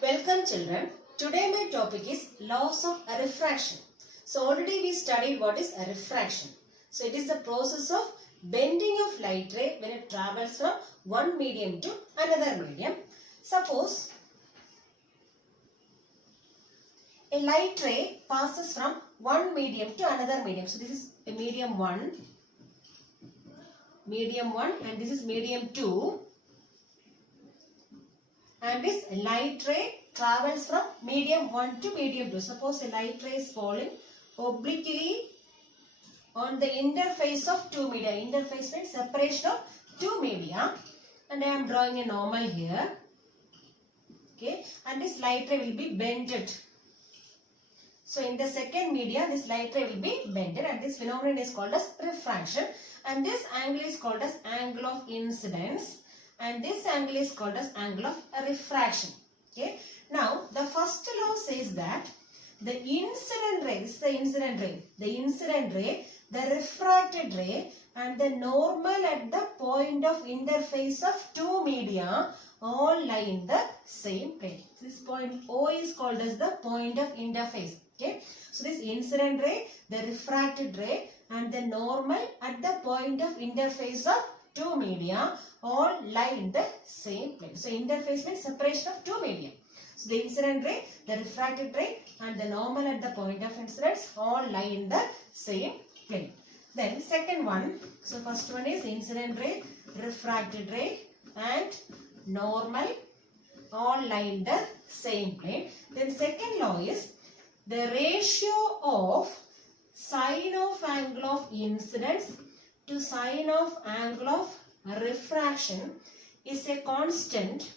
Welcome children. Today my topic is laws of refraction. So already we studied what is refraction. So it is the process of bending of light ray when it travels from one medium to another medium. Suppose a light ray passes from one medium to another medium. So this is a medium 1, and this is medium 2. And this light ray travels from medium 1 to medium 2. Suppose a light ray is falling obliquely on the interface of two media. Interface means separation of two media. And I am drawing a normal here. Okay. And this light ray will be bended. So in the second media, this light ray will be bended. And this phenomenon is called as refraction. And this angle is called as angle of incidence. And this angle is called as angle of refraction. Okay. Now, the first law says that the incident ray, this is the incident ray, the refracted ray and the normal at the point of interface of two media all lie in the same plane. This point O is called as the point of interface. Okay. So, this incident ray, the refracted ray and the normal at the point of interface of two media all lie in the same plane. So, interface means separation of two media. So, the incident ray, the refracted ray and the normal at the point of incidence all lie in the same plane. Then second one, so first one is incident ray, refracted ray and normal all lie in the same plane. Then second law is the ratio of sine of angle of incidence to sine of angle of refraction is a constant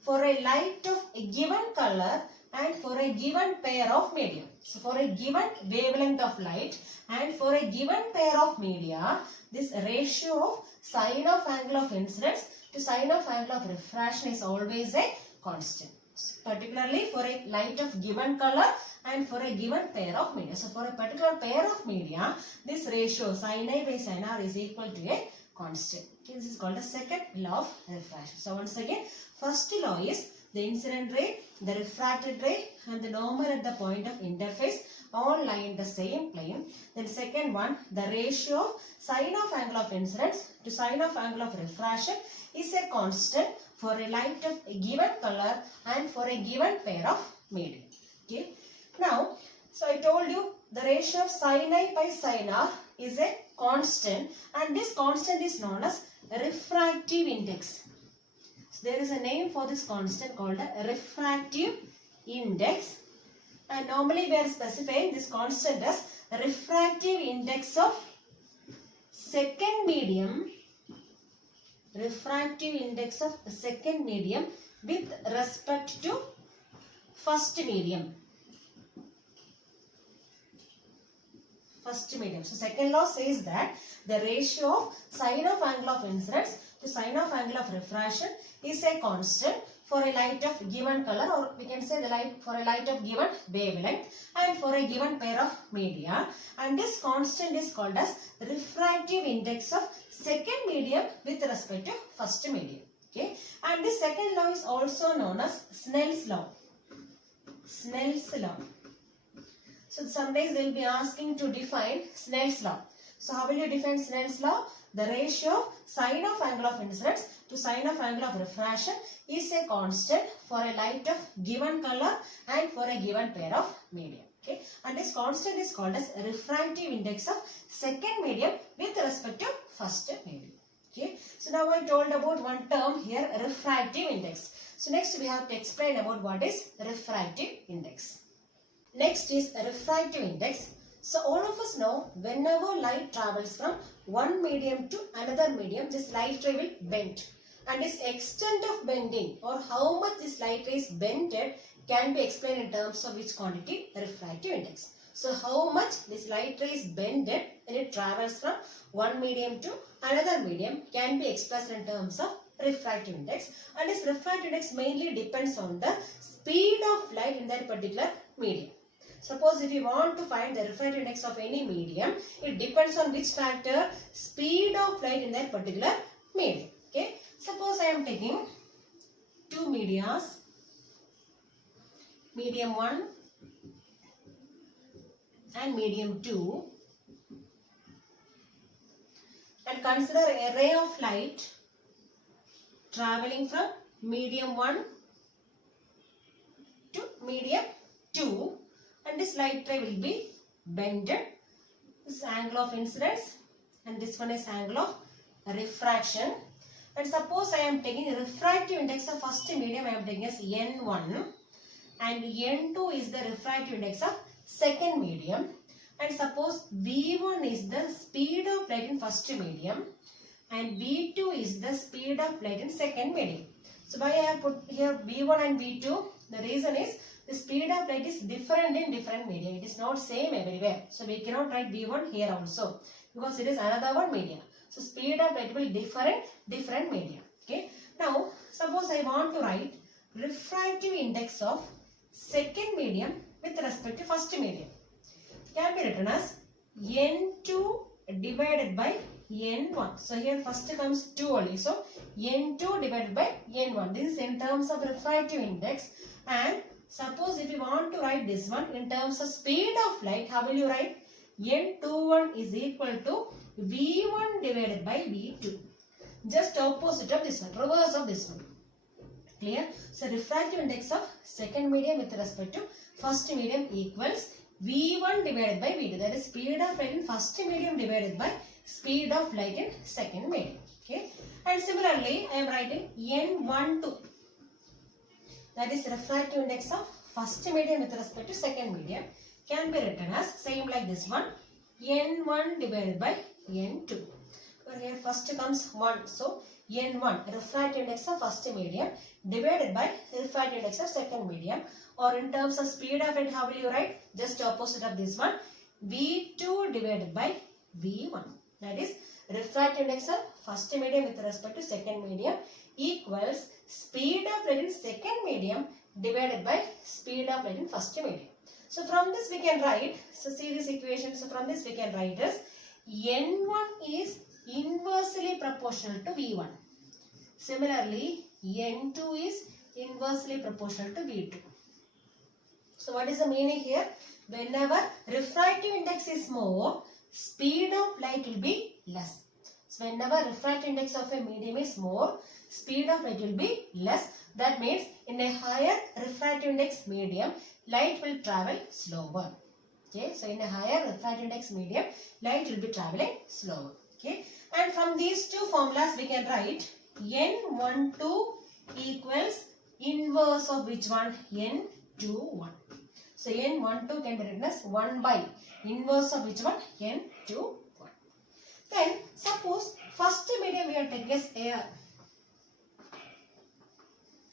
for a light of a given color and for a given pair of media. So for a given wavelength of light and for a given pair of media, this ratio of sine of angle of incidence to sine of angle of refraction is always a constant. Particularly for a light of given color and for a given pair of media. So for a particular pair of media, this ratio sin I by sin r is equal to a constant. Okay, this is called the second law of refraction. So once again, first law is the incident ray, the refracted ray and the normal at the point of interface all lie in the same plane. Then second one, the ratio of sine of angle of incidence to sine of angle of refraction is a constant for a light of a given color and for a given pair of media. Okay. Now, so I told you the ratio of sin I by sin r is a constant and this constant is known as refractive index. So there is a name for this constant called a refractive index, and normally we are specifying this constant as refractive index of second medium, refractive index of second medium with respect to first medium. So second law says that the ratio of sine of angle of incidence to sine of angle of refraction is a constant for a light of given color, or we can say the light for a light of given wavelength and for a given pair of media, and this constant is called as refractive index of second medium with respect to first medium. Okay, and this second law is also known as Snell's law. So sometimes they will be asking to define Snell's law. So how will you define Snell's law? The ratio of sine of angle of incidence to sine of angle of refraction is a constant for a light of given color and for a given pair of medium. Okay, and this constant is called as refractive index of second medium with respect to first medium. Okay, so now I told about one term here, refractive index. So next we have to explain about what is refractive index. Next is refractive index. So all of us know whenever light travels from one medium to another medium, this light ray will bend. And this extent of bending or how much this light ray is bended can be explained in terms of which quantity? Refractive index. So how much this light ray is bended when it travels from one medium to another medium can be expressed in terms of refractive index. And this refractive index mainly depends on the speed of light in that particular medium. Suppose if you want to find the refractive index of any medium, it depends on which factor? Speed of light in that particular medium. Okay. Suppose I am taking two medias, medium 1 and medium 2, and consider a ray of light traveling from medium 1 to medium 2, and this light ray will be bended. This is angle of incidence and this one is angle of refraction. And suppose I am taking the refractive index of first medium, I am taking as N1, and N2 is the refractive index of second medium, and suppose V1 is the speed of light in first medium and V2 is the speed of light in second medium. So why I have put here V1 and V2? The reason is the speed of light is different in different medium. It is not same everywhere. So we cannot write V1 here also because it is another one medium. So speed of light will differ in different medium. Okay. Now suppose I want to write refractive index of second medium with respect to first medium. Can be written as N2 divided by N1. So here first comes 2 only. So N2 divided by N1. This is in terms of refractive index. And suppose if you want to write this one in terms of speed of light, how will you write? N21 is equal to V1 divided by V2. Just opposite of this one, reverse of this one. Clear? So refractive index of second medium with respect to first medium equals V1 divided by V2. That is speed of light in first medium divided by speed of light in second medium. Okay. And similarly, I am writing N12. That is refractive index of first medium with respect to second medium. Can be written as same like this one. N1 divided by N2. So here first comes 1. So N1 refractive index of first medium divided by refractive index of second medium. Or in terms of speed of light, how will you write? Just opposite of this one. V2 divided by V1. That is refractive index of first medium with respect to second medium equals speed of light in second medium divided by speed of light in first medium. So from this we can write, so see this equation, so from this we can write as N1 is inversely proportional to V1. Similarly, N2 is inversely proportional to V2. So what is the meaning here? Whenever refractive index is more, speed of light will be less. So whenever refractive index of a medium is more, speed of light will be less. That means in a higher refractive index medium, light will travel slower. Okay, so in a higher refractive index medium, light will be traveling slower. Okay, and from these two formulas we can write N12 equals inverse of which one? N21. So N12 can be written as 1 by inverse of which one? N21. Then suppose first medium we are taking as air.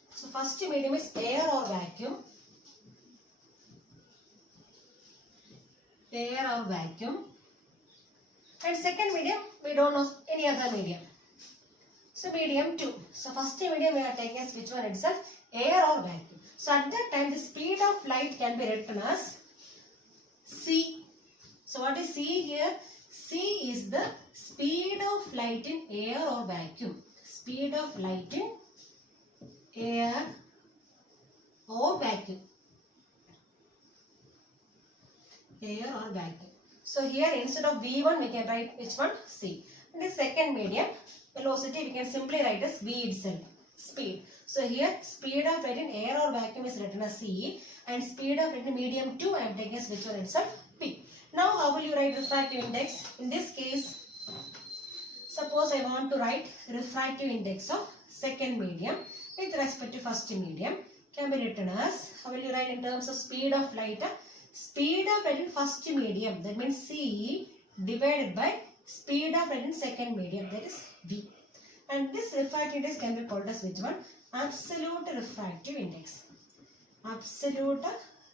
So first medium is air or vacuum. Air or vacuum. And second medium we don't know any other medium. So medium 2. So first medium we are taking as which one itself? Air or vacuum. So at that time the speed of light can be written as C. So what is C here? C is the speed of light in air or vacuum. Speed of light in air or vacuum. Air or vacuum. So here instead of V1 we can write which one? C. In the second medium, velocity we can simply write as V itself. Speed. So here speed of light in air or vacuum is written as C, and speed of light in medium 2 I am taking as which one itself? P. Now how will you write refractive index? In this case, suppose I want to write refractive index of second medium with respect to first medium, can be written as, how will you write in terms of speed of light? Speed of light in first medium, that means C divided by speed of light in second medium, that is V. And this refractive index can be called as which one? Absolute refractive index. Absolute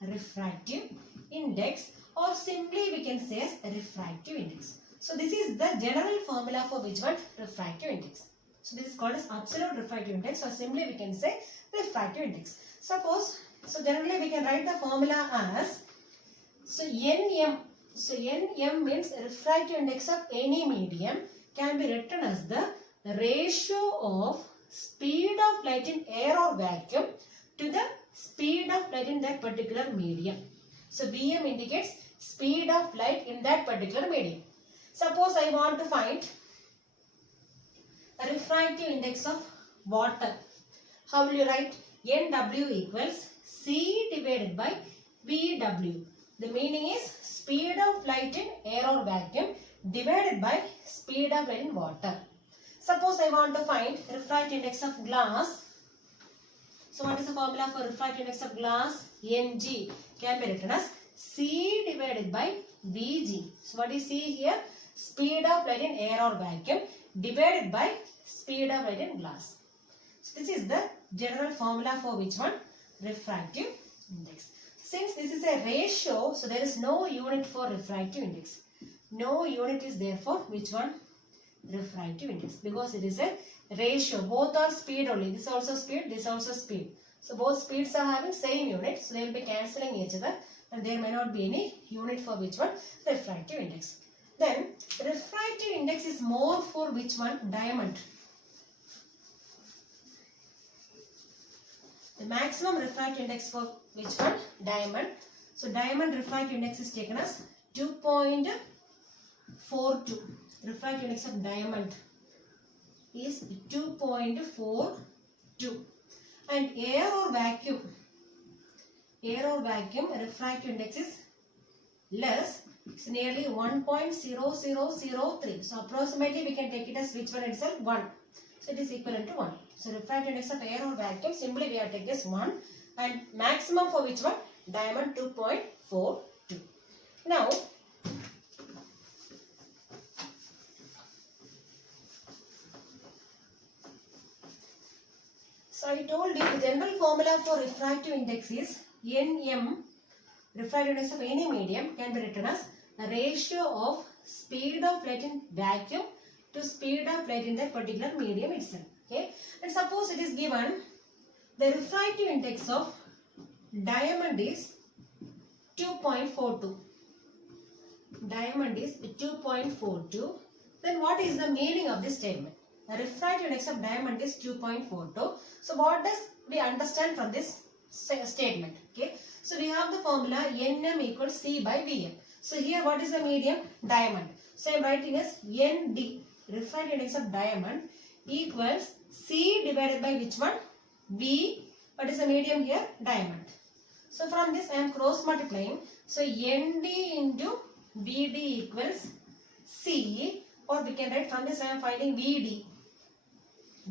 refractive index, or simply we can say as refractive index. So this is the general formula for which one? Refractive index. So this is called as absolute refractive index, or simply we can say refractive index. Suppose, so generally we can write the formula as, so Nm. So Nm means refractive index of any medium, can be written as the ratio of speed of light in air or vacuum to the speed of light in that particular medium. So Vm indicates speed of light in that particular medium. Suppose I want to find the refractive index of water. How will you write? Nw equals C divided by Vw. The meaning is speed of light in air or vacuum divided by speed of light in water. Suppose I want to find refractive index of glass. So what is the formula for refractive index of glass? Ng can be written as C divided by Vg. So what is C here? Speed of light in air or vacuum divided by speed of light in glass. So this is the general formula for which one? Refractive index. Since this is a ratio, so there is no unit for refractive index. No unit is there for which one? Refractive index, because it is a ratio. Both are speed only. This also speed, this also speed. So both speeds are having same unit. So they will be cancelling each other, and there may not be any unit for which one? Refractive index. Then refractive index is more for which one? Diamond. The maximum refractive index for which one? Diamond. So diamond refractive index is taken as 2.42. Refractive index of diamond is 2.42. And air or vacuum refractive index is less. It's nearly 1.0003. So approximately we can take it as which one itself? 1. So it is equivalent to 1. So refractive index of air or vacuum, simply we have taken as 1. And maximum for which one? Diamond, 2.42. Now, so I told you the general formula for refractive index is Nm. Refractive index of any medium can be written as a ratio of speed of light in vacuum to speed of light in that particular medium itself. Okay, and suppose it is given the refractive index of diamond is 2.42. Diamond is 2.42. Then what is the meaning of this statement? The refractive index of diamond is 2.42. So what does we understand from this statement? Okay, so we have the formula Nm equals C by Vm. So here what is the medium? Diamond. So I am writing as Nd, refractive index of diamond, equals C divided by which one? V. What is the medium here? Diamond. So from this I am cross multiplying. So Nd into Vd equals C, or we can write from this I am finding Vd.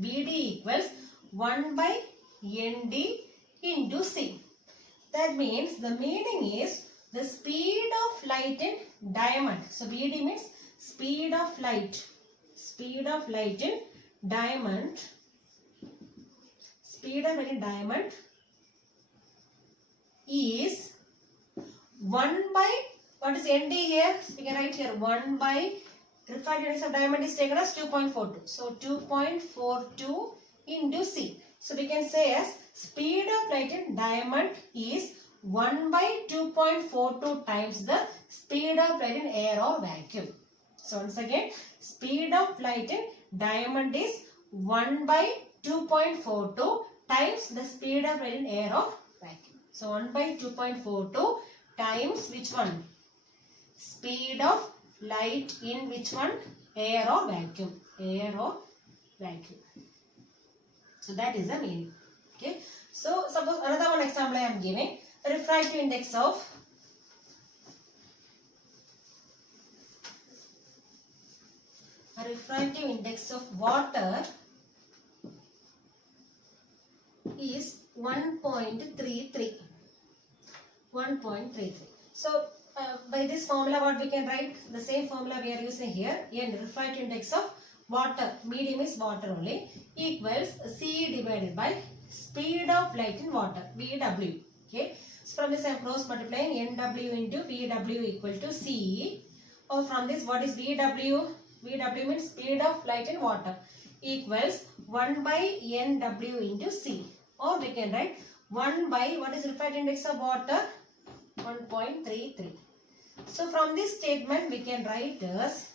Vd equals 1 by Nd into C. That means the meaning is the speed of light in diamond. So Vd means speed of light. Speed of light in diamond. Speed of light in diamond is 1 by, what is Nd here? We can write here 1 by, refractive index of diamond is taken as 2.42. So 2.42 into C. So we can say as speed of light in diamond is 1 by 2.42 times the speed of light in air or vacuum. So once again, speed of light in diamond is 1 by 2.42 times the speed of light in air or vacuum. So 1 by 2.42 times which one? Speed of light in which one? Air or vacuum. Air or vacuum. So that is the meaning. Okay. So suppose another one example I am giving. Refractive index of water is 1.33. 1.33. So by this formula what we can write? The same formula we are using here. And refractive index of water, medium is water only, equals C divided by speed of light in water, Vw. Okay. So from this I am cross multiplying Nw into Vw equal to C. Or from this what is Vw? Vw means speed of light in water, equals 1 by Nw into C. Or we can write 1 by, what is refractive index of water? 1.33. So from this statement we can write as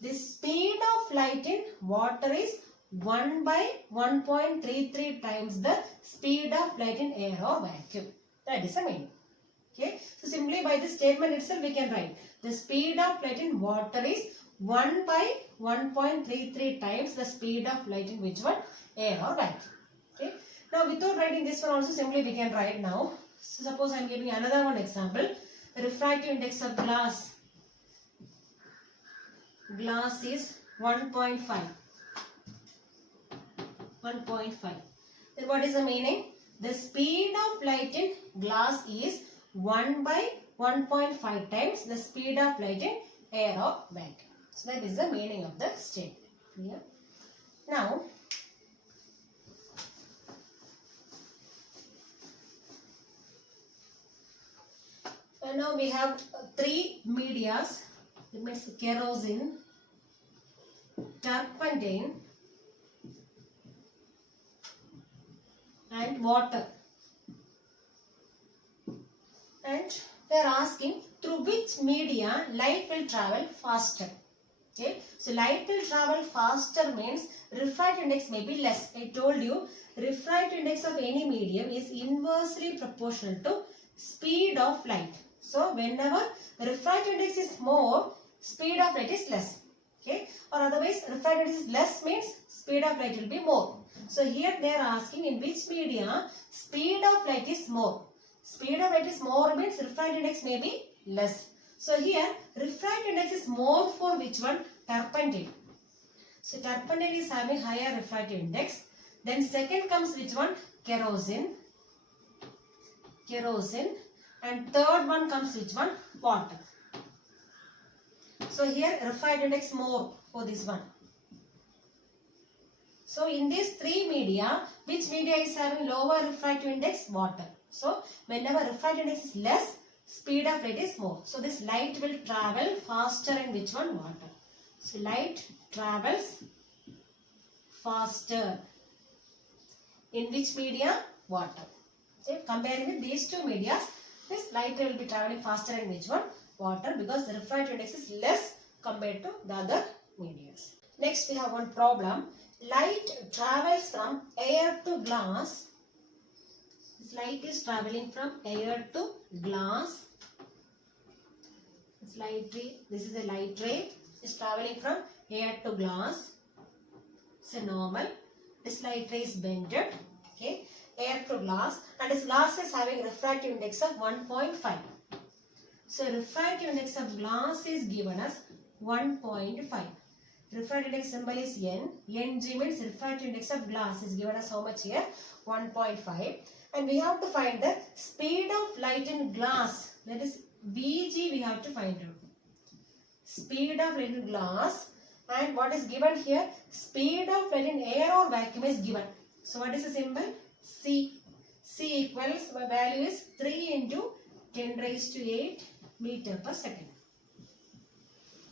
the speed of light in water is 1 by 1.33 times the speed of light in air or vacuum. That is the meaning. Okay. So simply by this statement itself we can write the speed of light in water is 1 by 1.33 times the speed of light in which one? Air or vacuum. Okay. Now without writing this one also simply we can write now. So suppose I am giving another one example. The refractive index of glass. Glass is 1.5. 1.5. Then what is the meaning? The speed of light in glass is 1 by 1.5 times the speed of light in air or vacuum. So that is the meaning of the statement. Clear? Now, we have three medias. It means kerosene, turpentine, and water. And they are asking through which media light will travel faster. Okay, so light will travel faster means refractive index may be less. I told you refractive index of any medium is inversely proportional to speed of light. So whenever refractive index is more, speed of light is less. Okay, or otherwise refractive index is less means speed of light will be more. So here they are asking in which media speed of light is more. Speed of light is more means refractive index may be less. So here refractive index is more for which one? Turpentine. So turpentine is having higher refractive index. Then second comes which one? Kerosene. Kerosene. And third one comes which one? Water. So here refractive index more for this one. So in these three media, which media is having lower refractive index? Water. So whenever refractive index is less, speed of light is more. So this light will travel faster in which one? Water. So light travels faster in which media? Water. Okay. Comparing with these two media, this light will be traveling faster in which one? Water, because the refractive index is less compared to the other medias. Next we have one problem. Light travels from air to glass. This light is traveling from air to glass. This is a light ray. It's traveling from air to glass. It's a normal. This light ray is bended. Okay. Air to glass, and this glass is having refractive index of 1.5. So refractive index of glass is given as 1.5. Refractive index symbol is N. Ng means refractive index of glass is given as how much here? 1.5. And we have to find the speed of light in glass. That is Vg we have to find out. Speed of light in glass. And what is given here? Speed of light in air or vacuum is given. So what is the symbol? C. C equals, my value is 3 into 10 raised to 8 meter per second.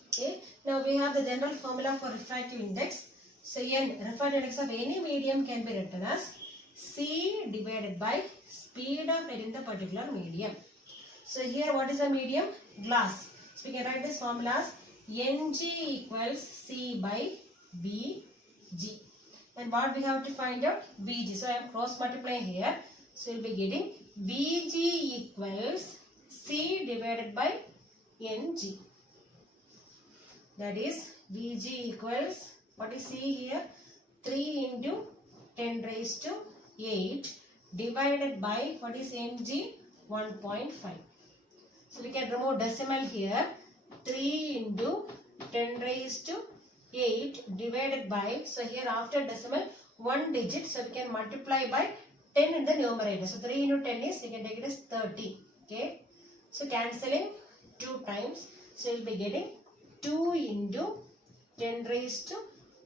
Okay. Now we have the general formula for refractive index. So N, refractive index of any medium can be written as C divided by speed of light in the particular medium. So here what is the medium? Glass. So we can write this formula as Ng equals C by Bg. And what we have to find out? Vg. So I am cross multiplying here. So we will be getting Vg equals C divided by Ng. That is Vg equals, what is C here? 3 into 10 raised to 8 divided by, what is Ng? 1.5. So we can remove decimal here. 3 into 10 raised to 8 divided by, so here after decimal 1 digit, so we can multiply by 10 in the numerator. So 3 into 10 is, you can take it as 30. Okay. So cancelling 2 times. So you will be getting 2 into 10 raised to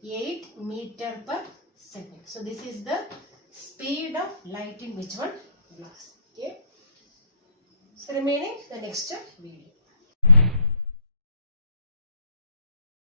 8 meter per second. So this is the speed of light in which one? Glass. Okay. So remaining the next video.